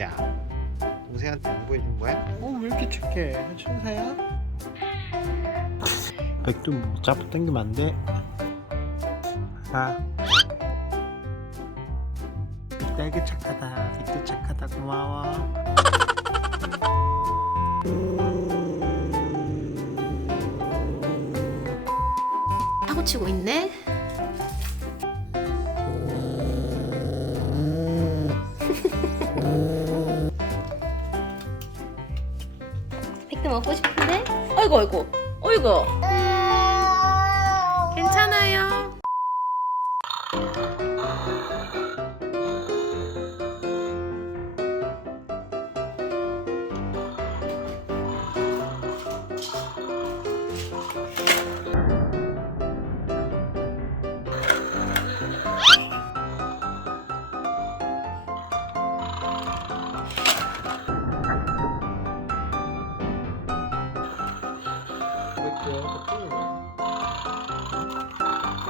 백두야 동생한테 안 보여준 거야? 어 왜 이렇게 착해 천사야? 백두 뭐 잡고 당기면 안 돼? 아 백두 착하다 백두 착하다 고마워 사고 치고 있네. 백도 먹고 싶은데? 어이구 어이구 어이구.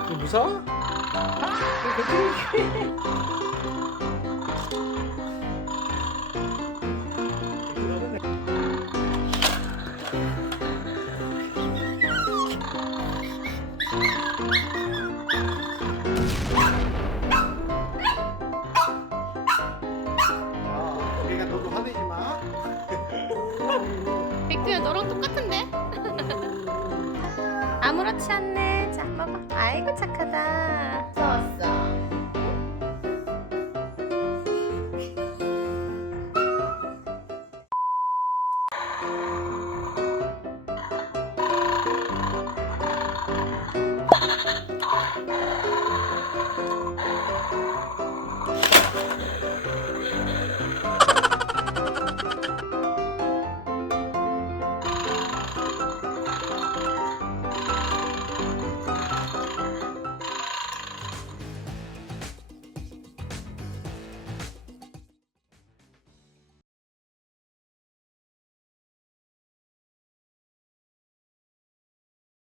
너 무서워? 야, 우리가 너도 화내지 마. 백두야 너랑 똑같은데? 아무렇지 않네. 자 먹어. 아이고 착하다. 좋았어.